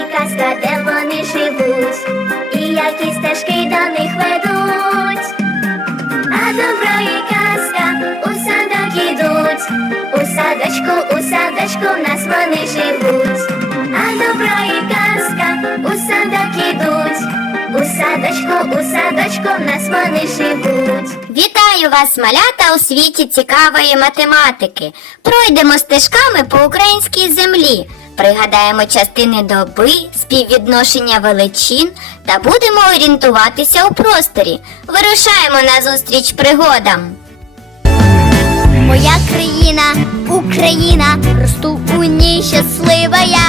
і казка, де вони живуть, і які стежки до них ведуть. А добро і казка у садок ідуть, у садочку, у садочку в нас вони живуть. А добро і казка у садок ідуть, у садочку, у садочку в нас вони живуть. Вітаю вас, малята, у світі цікавої математики. Пройдемо стежками по українській землі. Пригадаємо частини доби, співвідношення величин та будемо орієнтуватися у просторі. Вирушаємо на зустріч пригодам. Моя країна, Україна, росту у ній щаслива я,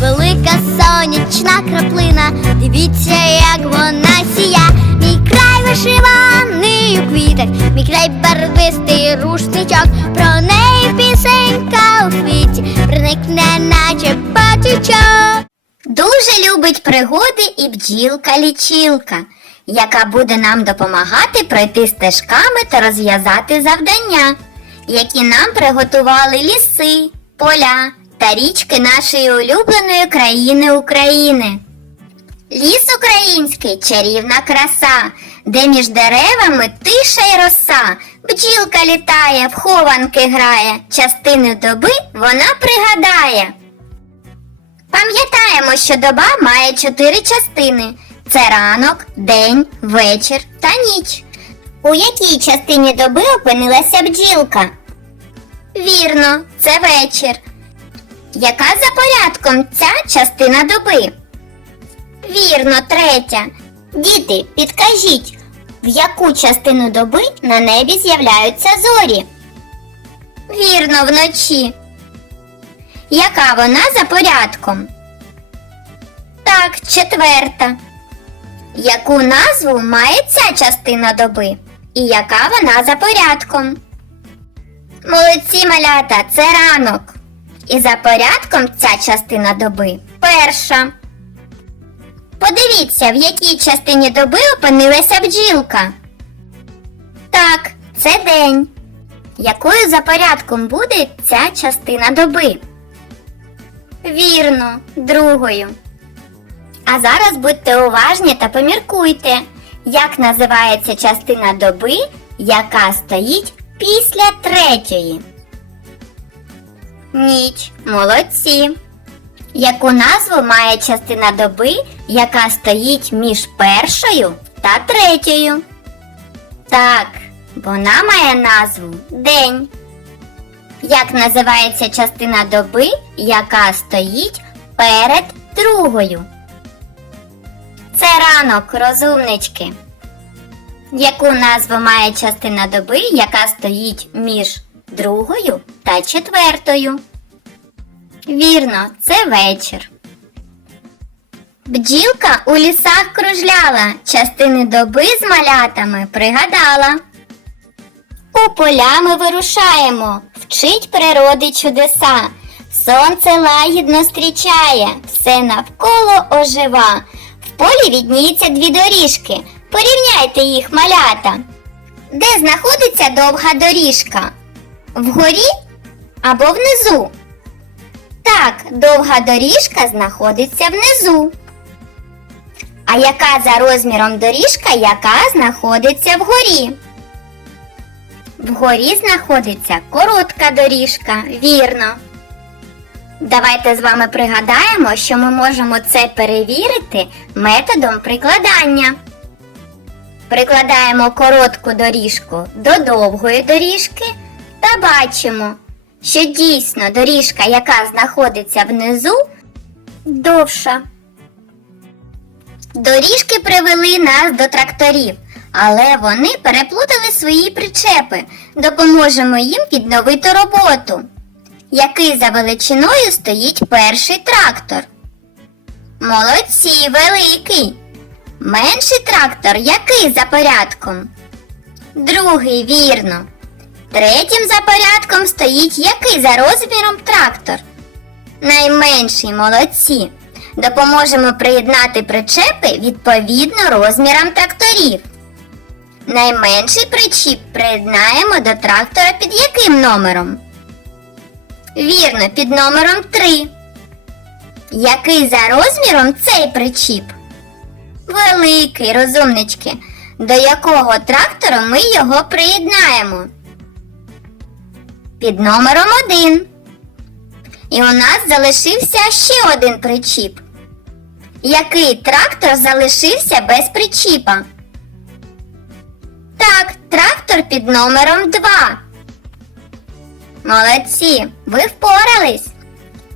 велика сонячна краплина, дивіться, як вона сія, мій край вишиваний у квітах, мій край барвистий рушничок, патючок. Дуже любить пригоди і бджілка-лічілка, яка буде нам допомагати пройти стежками та розв'язати завдання, які нам приготували ліси, поля та річки нашої улюбленої країни України. Ліс український чарівна краса, де між деревами тиша й роса, бджілка літає, в хованки грає, частини доби вона пригадає. Пам'ятаємо, що доба має чотири частини: це ранок, день, вечір та ніч. У якій частині доби опинилася бджілка? Вірно, це вечір. Яка за порядком ця частина доби? Вірно, третя. Діти, підкажіть, в яку частину доби на небі з'являються зорі? Вірно, вночі. Яка вона за порядком? Так, четверта. Яку назву має ця частина доби? І яка вона за порядком? Молодці малята, це ранок. І за порядком ця частина доби перша. Подивіться, в якій частині доби опинилася бджілка. Так, це день. Якою за порядком буде ця частина доби? Вірно, другою. А зараз будьте уважні та поміркуйте, як називається частина доби, яка стоїть після третьої. Ніч. Молодці. Яку назву має частина доби, яка стоїть між першою та третьою? Так, вона має назву День. Як називається частина доби, яка стоїть перед другою? Це ранок, розумнички. Яку назву має частина доби, яка стоїть між другою та четвертою? Вірно, це вечір. Бджілка у лісах кружляла, частини доби з малятами пригадала. У поля ми вирушаємо, вчить природи чудеса. Сонце лагідно зустрічає, все навколо ожива. В полі відніються дві доріжки. Порівняйте їх, малята. Де знаходиться довга доріжка? Вгорі або внизу? Так, довга доріжка знаходиться внизу. А яка за розміром доріжка, яка знаходиться вгорі? Вгорі знаходиться коротка доріжка, вірно. Давайте з вами пригадаємо, що ми можемо це перевірити методом прикладання. Прикладаємо коротку доріжку до довгої доріжки та бачимо, що дійсно доріжка, яка знаходиться внизу, довша. Доріжки привели нас до тракторів, але вони переплутали свої причепи. Допоможемо їм відновити роботу. Який за величиною стоїть перший трактор? Молодці, великий. Менший трактор який за порядком? Другий, вірно. Третім за порядком стоїть який за розміром трактор? Найменший молодці. Допоможемо приєднати причепи відповідно розмірам тракторів. Найменший причіп приєднаємо до трактора під яким номером? Вірно, під номером 3. Який за розміром цей причіп? Великий, розумнички. До якого трактора ми його приєднаємо? Під номером один. І у нас залишився ще один причіп. Який трактор залишився без причіпа? Так, трактор під номером 2. Молодці, ви впорались.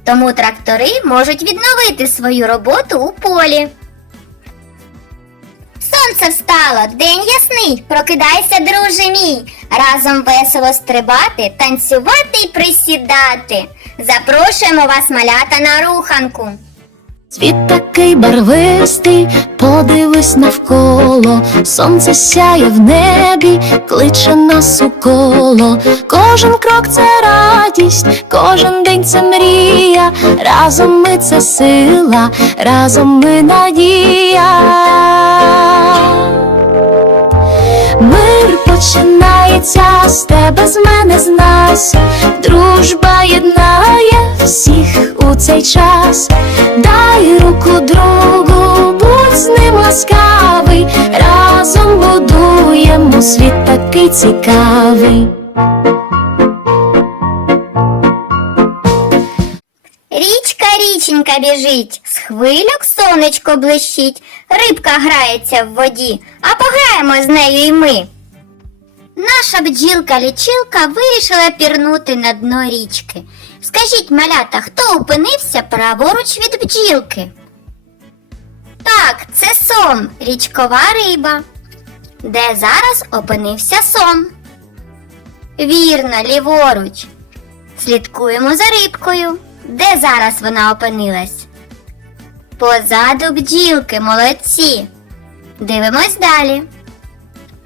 Тому трактори можуть відновити свою роботу у полі. Сонце встало, день ясний. Прокидайся, друже мій. Разом весело стрибати, танцювати і присідати. Запрошуємо вас, малята, на руханку. Світ такий барвистий, подивись навколо, сонце сяє в небі, кличе нас у коло. Кожен крок це радість, кожен день це мрія. Разом ми це сила, разом ми надія. Мир починається з тебе, з мене, з нас. Дружба цей час. Дай руку другу, будь з ним ласкавий. Разом будуємо світ такий цікавий. Річка річенька біжить, з хвильок сонечко блищить, рибка грається в воді, а пограємо з нею і ми. Наша бджілка-лічилка вирішила пірнути на дно річки. Скажіть, малята, хто опинився праворуч від бджілки? Так, це сом, річкова риба. Де зараз опинився сом? Вірно, ліворуч. Слідкуємо за рибкою. Де зараз вона опинилась? Позаду бджілки, молодці. Дивимось далі.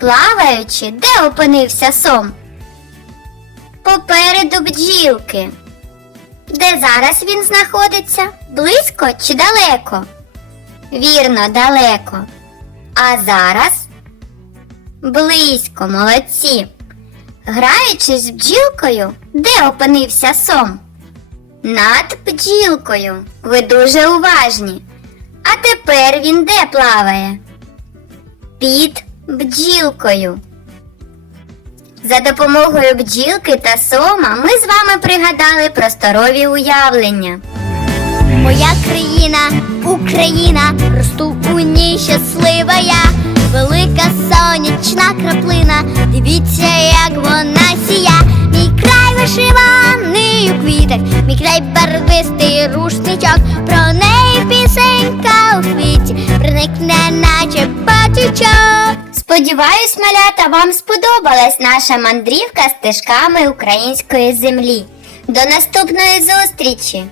Плаваючи, де опинився сом? Попереду бджілки. Де зараз він знаходиться? Близько чи далеко? Вірно, далеко. А зараз? Близько, молодці. Граючи з бджілкою, де опинився сом? Над бджілкою. Ви дуже уважні. А тепер він де плаває? Під бджілкою. За допомогою бджілки та сома ми з вами пригадали просторові уявлення. Моя країна, Україна, росту у ній щаслива я, велика сонячна краплина, дивіться, як вона сія, мій край вишиваний у квітах, мій край барвистий рушничок, Сподіваюсь, малята, вам сподобалась наша мандрівка стежками української землі. До наступної зустрічі!